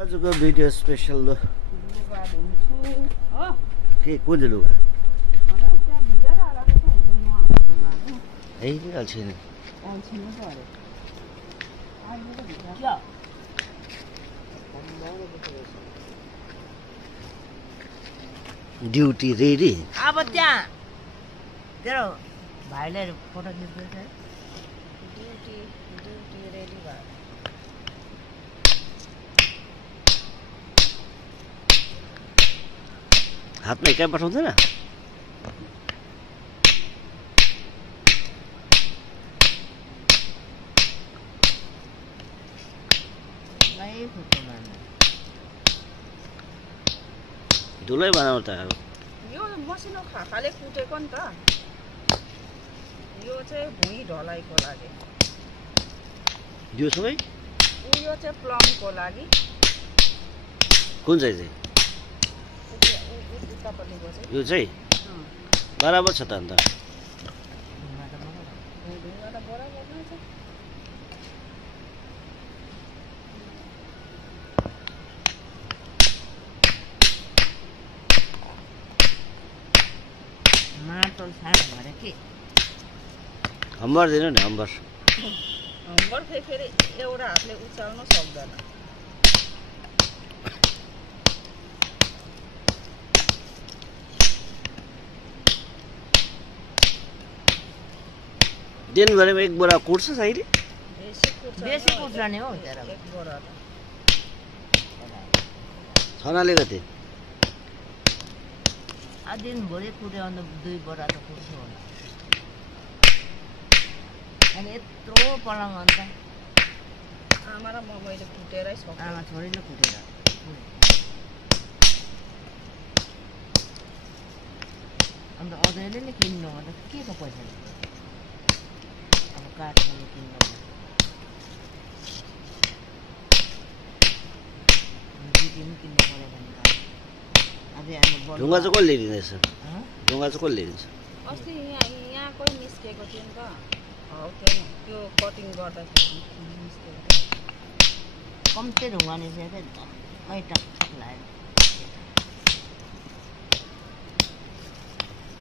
आजको video special लो लुगा धुन्छु हो के कुन लुगा त्यहाँ भिजा राखेको छ हुँदैन आफूमा है नि अल्छिन अल्छिनु पर्यो अहिले त भिजा क्या ड्युटी रेडी अब त्यहाँ तेरो भाइले फोटो खिच्दैछ ड्युटी रेडी भयो हातमा एकै पठाउँदैन फोटो मार्नु धुलै बनाउ त अब यो मसिनो खाले कुटेको नि त यो चाहिँ भुइँ ढलाइको लागि यो सबै यो चाहिँ प्लमको लागि कुन चाहिँ उतापट्टिको चाहिँ यो चाहिँ बराबर छ त अन्त ढुङ्गा त बराबर नै छ माटो सानो भरे के हम्बर दिनु नि हम्बर हम्बर फेरि एउटा हातले उचाल्नु सक्दैन दिनभरिमा एक बोरा कुट्छ साइरी बेसी कुट्छ नि हौ तेरो एक बोरा त छनाले कति दिनभरि कुट्यो अन्त 2 बोरा त कुट्छ होला अनि यत्रो पलङ अन्त आमा र म मैले कुटेरै सक्छु आमा छोरीले कुटेर अन्त अझैले नि किन्नु अन्त के को पैसा अब काठले किन्नु पनि किन्नु पऱ्यो भने अझै हामी ढुङ्गा चाहिँ कसले लिँदैछ ढुङ्गा चाहिँ कसले लिन्छ अस्ति यहाँकै निस्केको थियो नि त हौ त्यो कटिङ गर्दाखेरि निस्केको थियो कम्ती ढुङ्गा निस्केको एकदमै टक लाग्यो